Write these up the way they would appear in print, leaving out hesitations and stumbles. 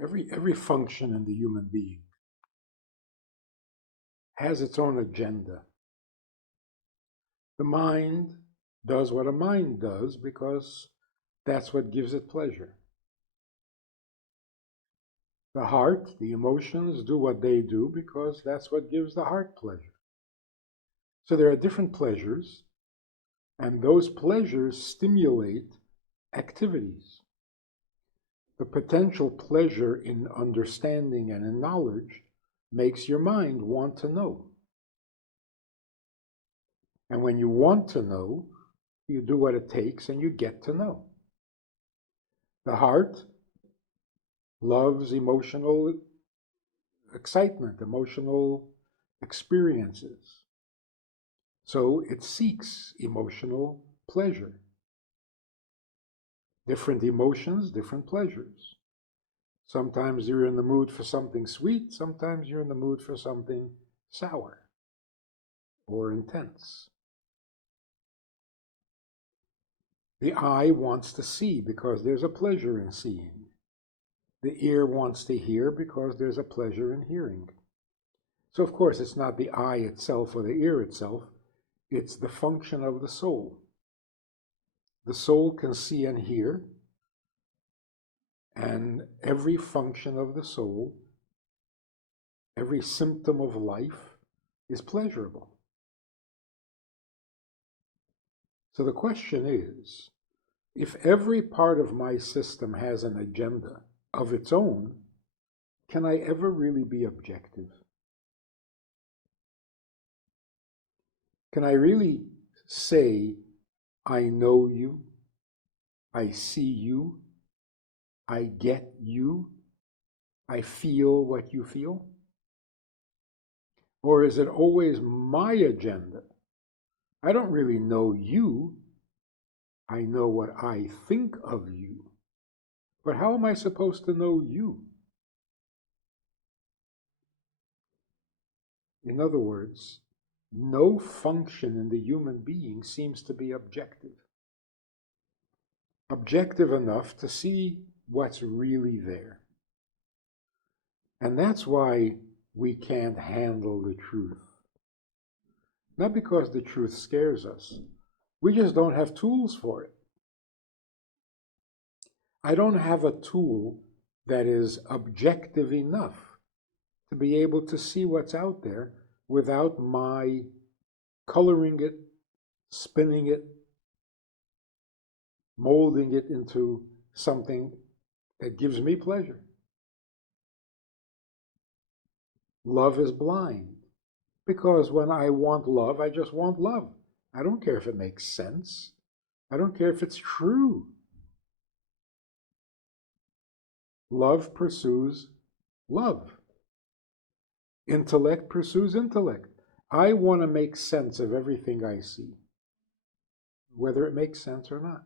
Every function in the human being has its own agenda. The mind does what a mind does because that's what gives it pleasure. The heart, the emotions do what they do because that's what gives the heart pleasure. So there are different pleasures, and those pleasures stimulate activities. The potential pleasure in understanding and in knowledge makes your mind want to know. And when you want to know, you do what it takes and you get to know. The heart loves emotional excitement, emotional experiences. So it seeks emotional pleasure. Different emotions, different pleasures. Sometimes you're in the mood for something sweet, sometimes you're in the mood for something sour or intense. The eye wants to see because there's a pleasure in seeing. The ear wants to hear because there's a pleasure in hearing. So of course it's not the eye itself or the ear itself, it's the function of the soul. The soul can see and hear, and every function of the soul, every symptom of life is pleasurable. So the question is, if every part of my system has an agenda of its own, can I ever really be objective? Can I really say, I know you, I see you, I get you, I feel what you feel? Or is it always my agenda? I don't really know you, I know what I think of you. But how am I supposed to know you? In other words, no function in the human being seems to be objective. Objective enough to see what's really there. And that's why we can't handle the truth. Not because the truth scares us. We just don't have tools for it. I don't have a tool that is objective enough to be able to see what's out there without my coloring it, spinning it, molding it into something that gives me pleasure. Love is blind, because when I want love, I just want love. I don't care if it makes sense. I don't care if it's true. Love pursues love. Intellect pursues intellect. I want to make sense of everything I see, whether it makes sense or not.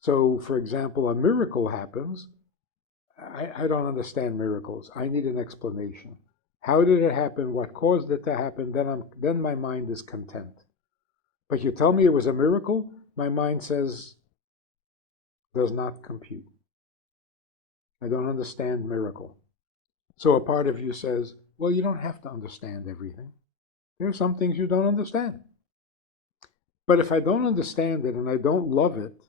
So, for example, a miracle happens. I don't understand miracles. I need an explanation. How did it happen? What caused it to happen? Then my mind is content. But you tell me it was a miracle, my mind says, does not compute. I don't understand miracle. So a part of you says, well, you don't have to understand everything. There are some things you don't understand. But if I don't understand it and I don't love it,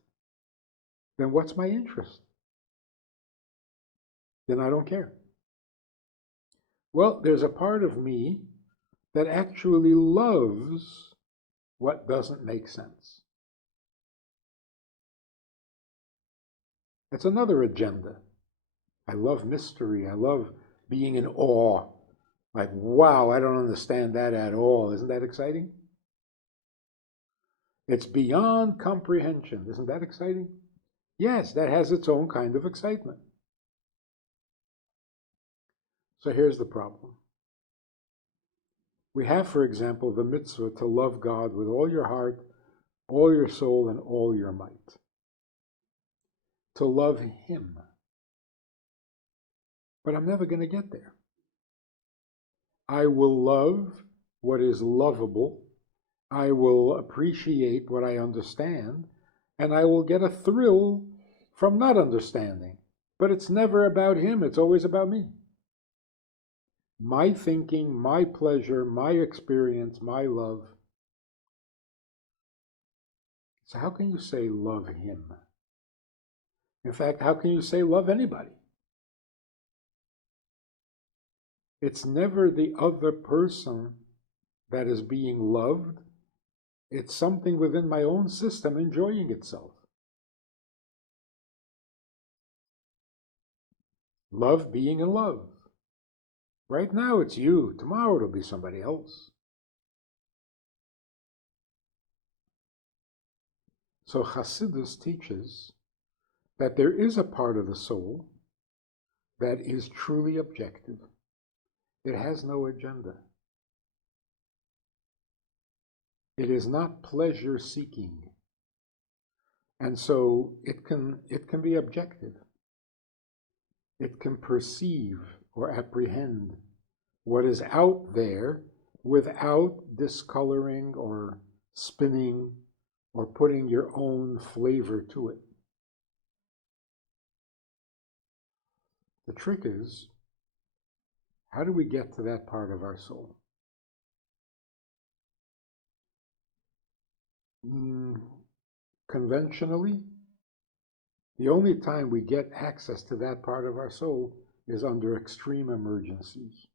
then what's my interest? Then I don't care. Well, there's a part of me that actually loves what doesn't make sense. It's another agenda. I love mystery. I love being in awe. Like, wow, I don't understand that at all. Isn't that exciting? It's beyond comprehension. Isn't that exciting? Yes, that has its own kind of excitement. So here's the problem. We have, for example, the mitzvah to love God with all your heart, all your soul, and all your might. To love Him. But I'm never going to get there. I will love what is lovable. I will appreciate what I understand. And I will get a thrill from not understanding. But it's never about him, it's always about me. My thinking, my pleasure, my experience, my love. So how can you say love him? In fact, how can you say love anybody? It's never the other person that is being loved. It's something within my own system enjoying itself. Love being in love. Right now it's you. Tomorrow it'll be somebody else. So Hasidus teaches that there is a part of the soul that is truly objective. It has no agenda. It is not pleasure seeking. And so it can be objective. It can perceive or apprehend what is out there without discoloring or spinning or putting your own flavor to it. The trick is, how do we get to that part of our soul? Conventionally, the only time we get access to that part of our soul is under extreme emergencies.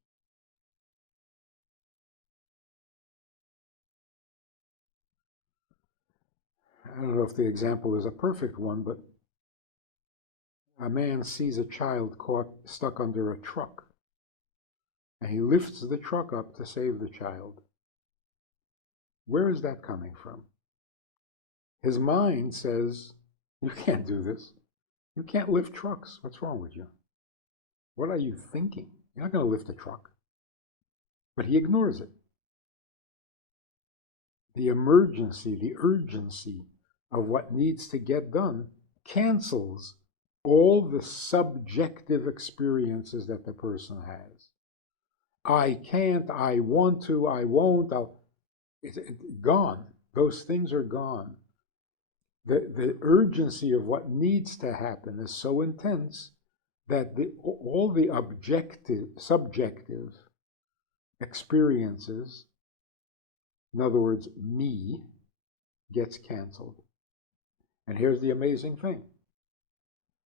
I don't know if the example is a perfect one, but a man sees a child stuck under a truck, and he lifts the truck up to save the child. Where is that coming from? His mind says, you can't do this. You can't lift trucks. What's wrong with you? What are you thinking? You're not going to lift a truck. But he ignores it. The emergency, the urgency of what needs to get done cancels all the subjective experiences that the person has. I can't, I want to, I won't, it's gone. Those things are gone. The urgency of what needs to happen is so intense that all the subjective experiences, in other words, me, gets canceled. And here's the amazing thing.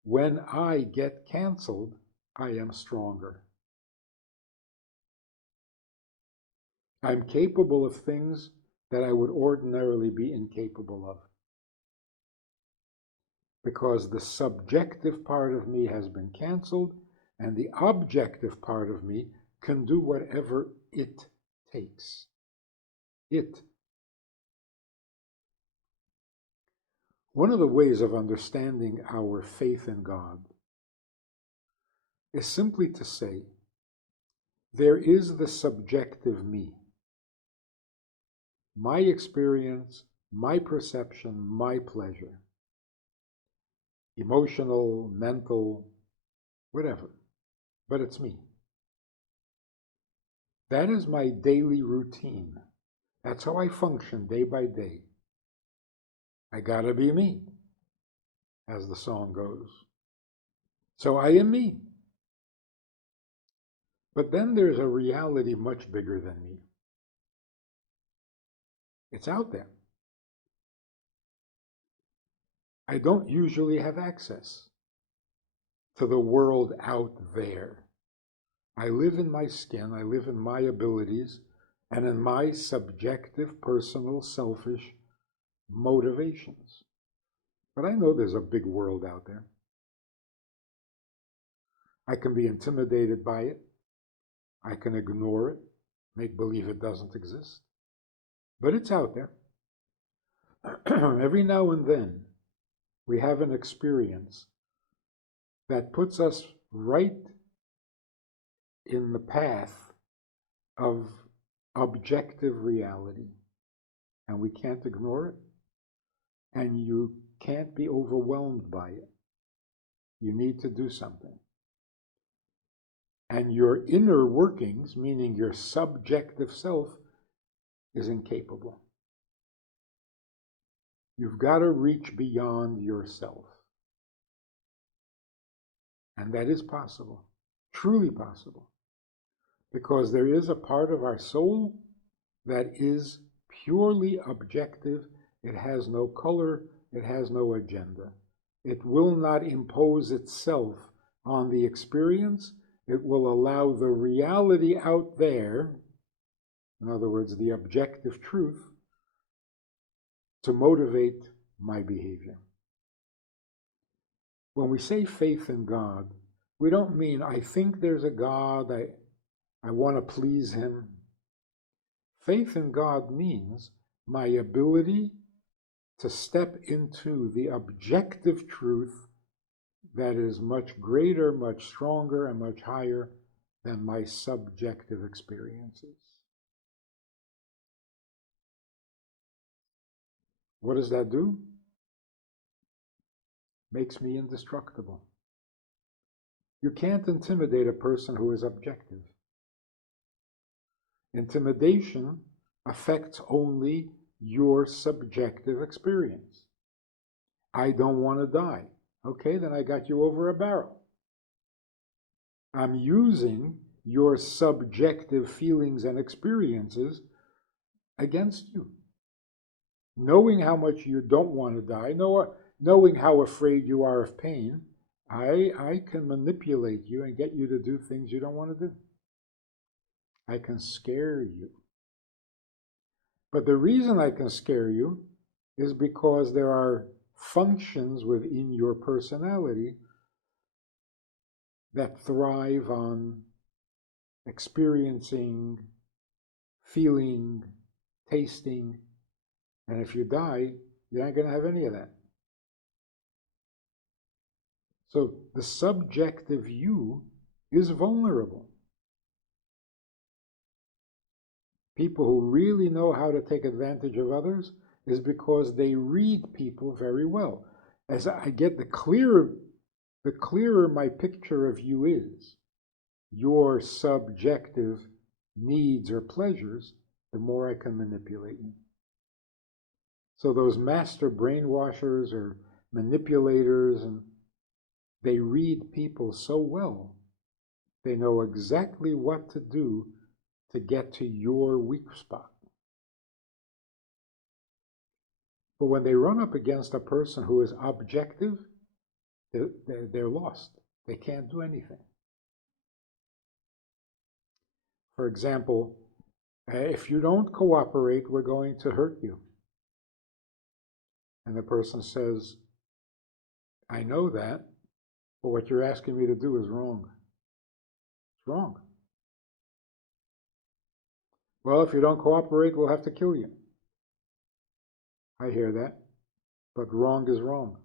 When I get canceled, I am stronger. I'm capable of things that I would ordinarily be incapable of. Because the subjective part of me has been canceled, and the objective part of me can do whatever it takes. It. One of the ways of understanding our faith in God is simply to say, there is the subjective me. My experience, my perception, my pleasure. Emotional, mental, whatever. But it's me. That is my daily routine. That's how I function day by day. I gotta be me, as the song goes. So I am me. But then there's a reality much bigger than me. It's out there. I don't usually have access to the world out there. I live in my skin, I live in my abilities, and in my subjective, personal, selfish motivations. But I know there's a big world out there. I can be intimidated by it. I can ignore it, make believe it doesn't exist. But it's out there. Every now and then, we have an experience that puts us right in the path of objective reality. And we can't ignore it. And you can't be overwhelmed by it. You need to do something. And your inner workings, meaning your subjective self, is incapable. You've got to reach beyond yourself. And that is possible, truly possible, because there is a part of our soul that is purely objective. It has no color, it has no agenda. It will not impose itself on the experience. It will allow the reality out there, in other words, the objective truth, to motivate my behavior. When we say faith in God, we don't mean I think there's a God, I want to please him. Faith in God means my ability to step into the objective truth that is much greater, much stronger, and much higher than my subjective experiences. What does that do? Makes me indestructible. You can't intimidate a person who is objective. Intimidation affects only your subjective experience. I don't want to die. Okay, then I got you over a barrel. I'm using your subjective feelings and experiences against you. Knowing how much you don't want to die, knowing how afraid you are of pain, I can manipulate you and get you to do things you don't want to do. I can scare you. But the reason I can scare you is because there are functions within your personality that thrive on experiencing, feeling, tasting, and if you die, you're not going to have any of that. So the subjective you is vulnerable. People who really know how to take advantage of others is because they read people very well. As I get the clearer my picture of you is, your subjective needs or pleasures, the more I can manipulate you. So those master brainwashers or manipulators, and they read people so well, they know exactly what to do to get to your weak spot. But when they run up against a person who is objective, they're lost. They can't do anything. For example, if you don't cooperate, we're going to hurt you. And the person says, I know that, but what you're asking me to do is wrong. It's wrong. Well, if you don't cooperate, we'll have to kill you. I hear that, but wrong is wrong.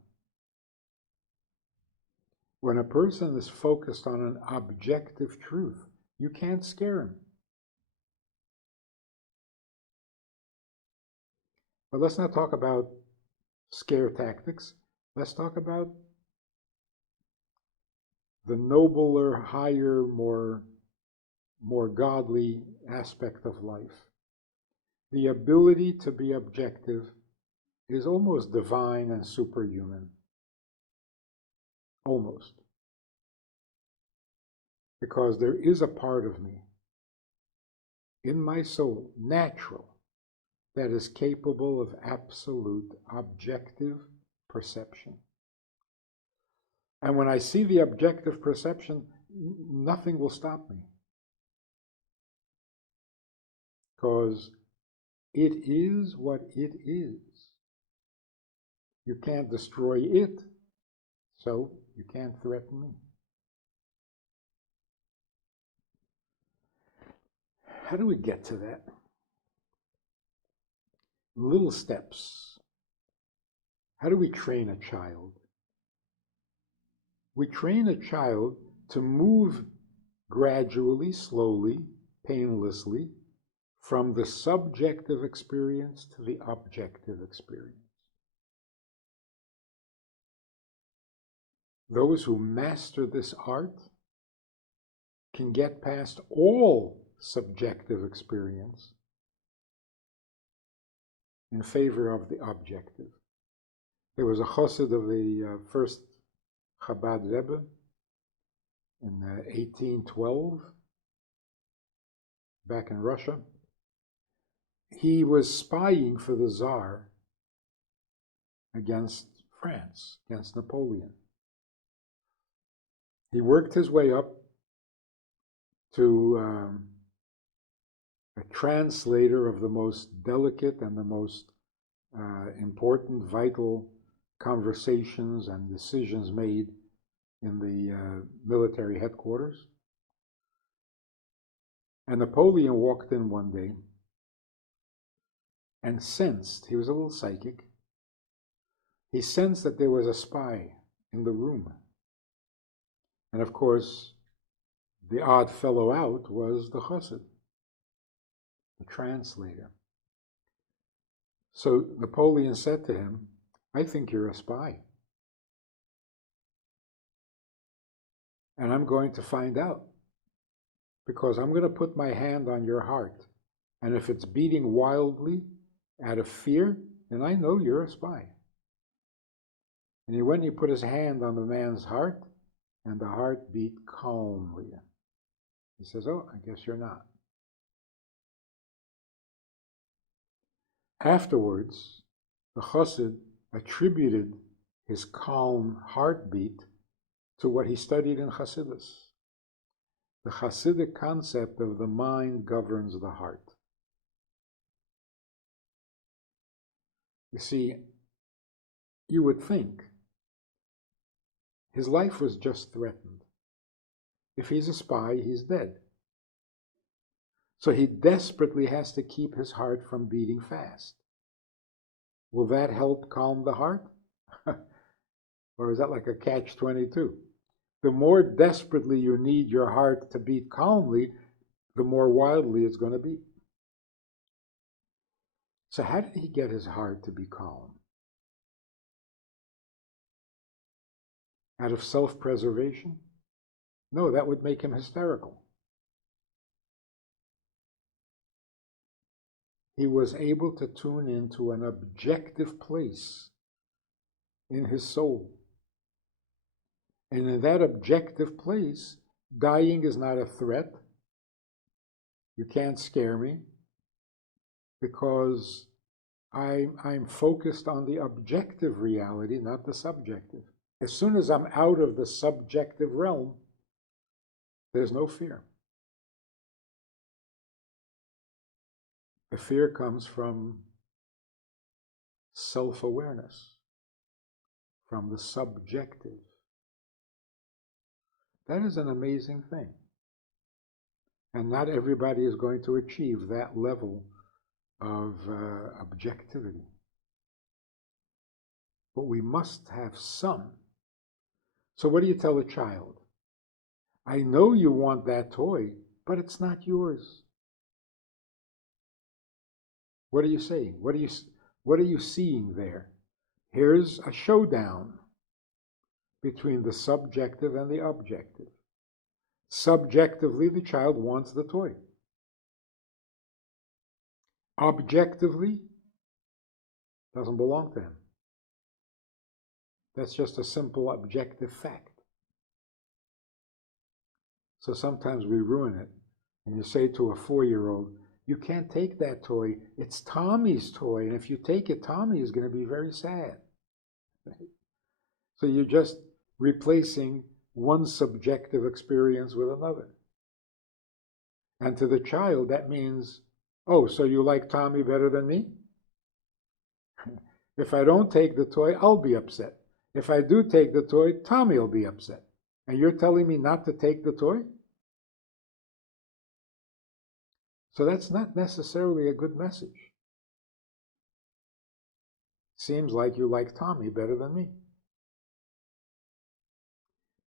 When a person is focused on an objective truth, you can't scare him. But let's not talk about scare tactics. Let's talk about the nobler, higher, more godly aspect of life. The ability to be objective is almost divine and superhuman. Almost. Because there is a part of me, in my soul, natural, that is capable of absolute objective perception. And when I see the objective perception, nothing will stop me. Because it is what it is. You can't destroy it, so you can't threaten me. How do we get to that? Little steps. How do we train a child? We train a child to move gradually, slowly, painlessly, from the subjective experience to the objective experience. Those who master this art can get past all subjective experience in favor of the objective. There was a chassid of the first Chabad Rebbe, in 1812, back in Russia. He was spying for the Tsar against France, against Napoleon. He worked his way up to a translator of the most delicate and the most important, vital conversations and decisions made in the military headquarters. And Napoleon walked in one day and sensed, he was a little psychic, he sensed that there was a spy in the room. And of course, the odd fellow out was the chassid, the translator. So Napoleon said to him, I think you're a spy. And I'm going to find out, because I'm going to put my hand on your heart. And if it's beating wildly out of fear, then I know you're a spy. And he went and he put his hand on the man's heart, and the heart beat calmly. He says, oh, I guess you're not. Afterwards, the chassid attributed his calm heartbeat to what he studied in Hasidus. The Hasidic concept of the mind governs the heart. You see, you would think his life was just threatened. If he's a spy, he's dead. So he desperately has to keep his heart from beating fast. Will that help calm the heart? Or is that like a catch-22? The more desperately you need your heart to beat calmly, the more wildly it's going to beat. So how did he get his heart to be calm? Out of self-preservation? No, that would make him hysterical. He was able to tune into an objective place in his soul. And in that objective place, dying is not a threat. You can't scare me, because I'm focused on the objective reality, not the subjective. As soon as I'm out of the subjective realm, there's no fear. The fear comes from self-awareness, from the subjective. That is an amazing thing. And not everybody is going to achieve that level of objectivity. But we must have some. So what do you tell a child? I know you want that toy, but it's not yours. What are you saying? What are you seeing there? Here's a showdown between the subjective and the objective. Subjectively, the child wants the toy. Objectively, doesn't belong to him. That's just a simple objective fact. So sometimes we ruin it. And you say to a 4-year-old, you can't take that toy. It's Tommy's toy. And if you take it, Tommy is going to be very sad. Right? So you're just replacing one subjective experience with another. And to the child, that means, oh, so you like Tommy better than me? If I don't take the toy, I'll be upset. If I do take the toy, Tommy will be upset. And you're telling me not to take the toy? So that's not necessarily a good message. Seems like you like Tommy better than me.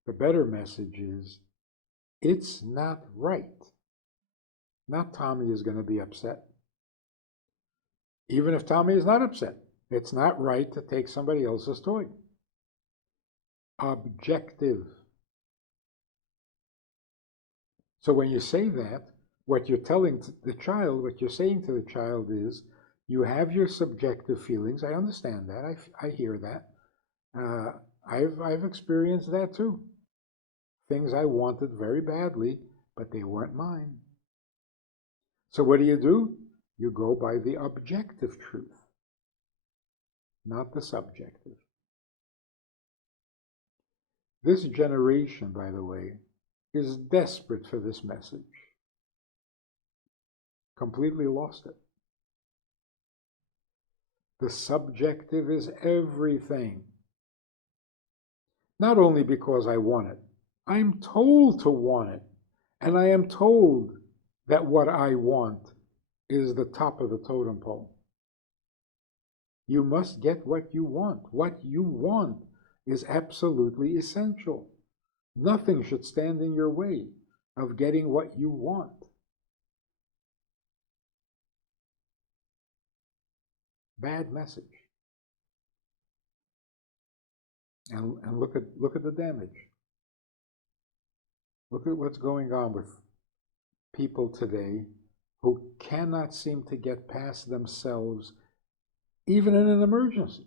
The better message is, it's not right. Not Tommy is going to be upset. Even if Tommy is not upset, it's not right to take somebody else's toy. Objective. So when you say that, what you're telling the child, what you're saying to the child is, you have your subjective feelings. I understand that. I hear that. I've experienced that too. things I wanted very badly, but they weren't mine. So what do? You go by the objective truth, not the subjective. This generation, by the way, is desperate for this message. Completely lost it. The subjective is everything. Not only because I want it, I'm told to want it. And I am told that what I want is the top of the totem pole. You must get what you want. What you want is absolutely essential. Nothing should stand in your way of getting what you want. Bad message. And look at the damage. Look at what's going on with people today who cannot seem to get past themselves even in an emergency.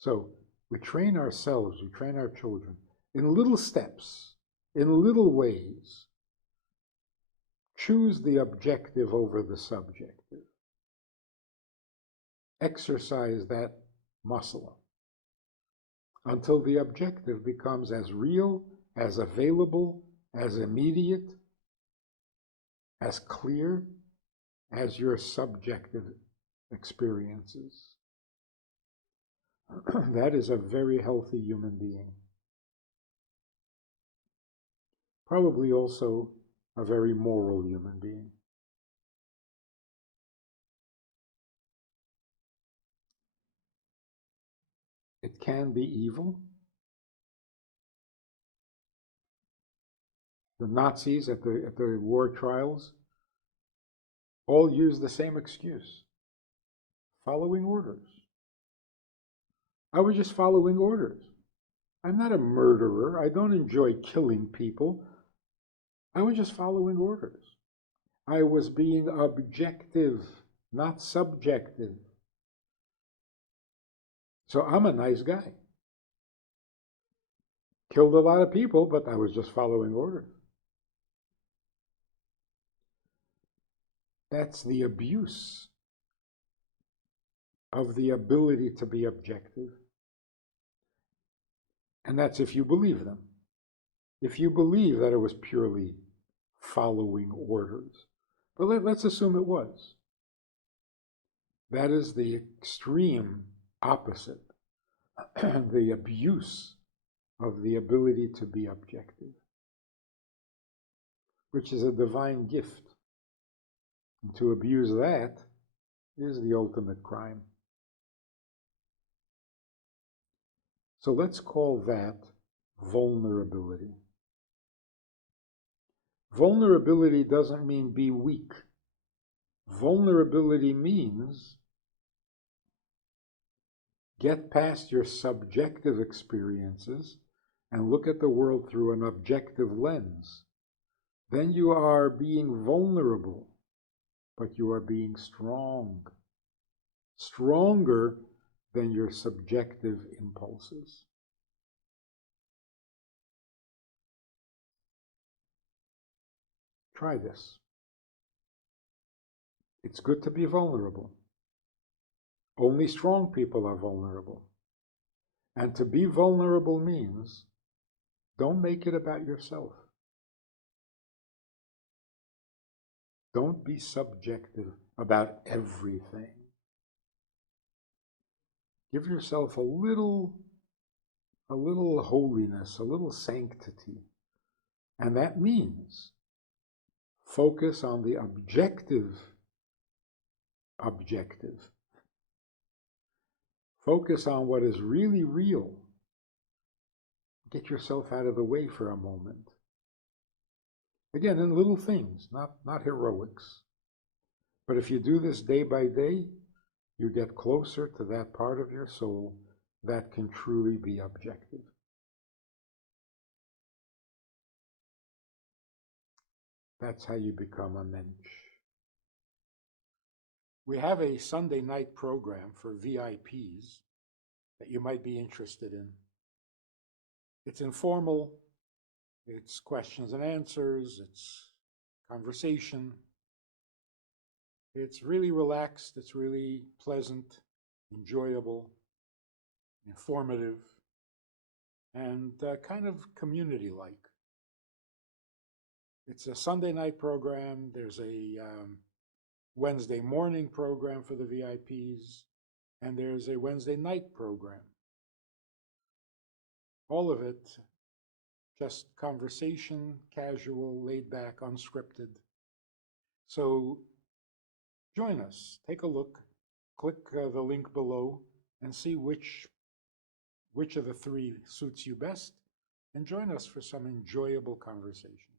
So we train ourselves, we train our children in little steps, in little ways. Choose the objective over the subjective. Exercise that muscle until the objective becomes as real, as available, as immediate, as clear as your subjective experiences. That is a very healthy human being. Probably also a very moral human being. It can be evil. The Nazis at the war trials all used the same excuse: following orders. I was just following orders. I'm not a murderer. I don't enjoy killing people. I was just following orders. I was being objective, not subjective. So I'm a nice guy. Killed a lot of people, but I was just following orders. That's the abuse of the ability to be objective. And that's if you believe them. If you believe that it was purely following orders. But let's assume it was. That is the extreme opposite, the abuse of the ability to be objective, which is a divine gift. And to abuse that is the ultimate crime. So let's call that vulnerability. Vulnerability doesn't mean be weak. Vulnerability means get past your subjective experiences and look at the world through an objective lens. Then you are being vulnerable, but you are being strong. Stronger than your subjective impulses. Try this. It's good to be vulnerable. Only strong people are vulnerable. And to be vulnerable means don't make it about yourself. Don't be subjective about everything. Give yourself a little holiness, a little sanctity. And that means focus on the objective. Focus on what is really real. Get yourself out of the way for a moment. Again, in little things, not heroics. But if you do this day by day, you get closer to that part of your soul that can truly be objective. That's how you become a mensch. We have a Sunday night program for VIPs that you might be interested in. It's informal, it's questions and answers, it's conversation. It's really relaxed, it's really pleasant, enjoyable, informative, and kind of community-like. It's a Sunday night program. There's a Wednesday morning program for the VIPs, and there's a Wednesday night program. All of it just conversation, casual, laid back, unscripted. So join us, take a look, click the link below and see which of the three suits you best, and join us for some enjoyable conversation.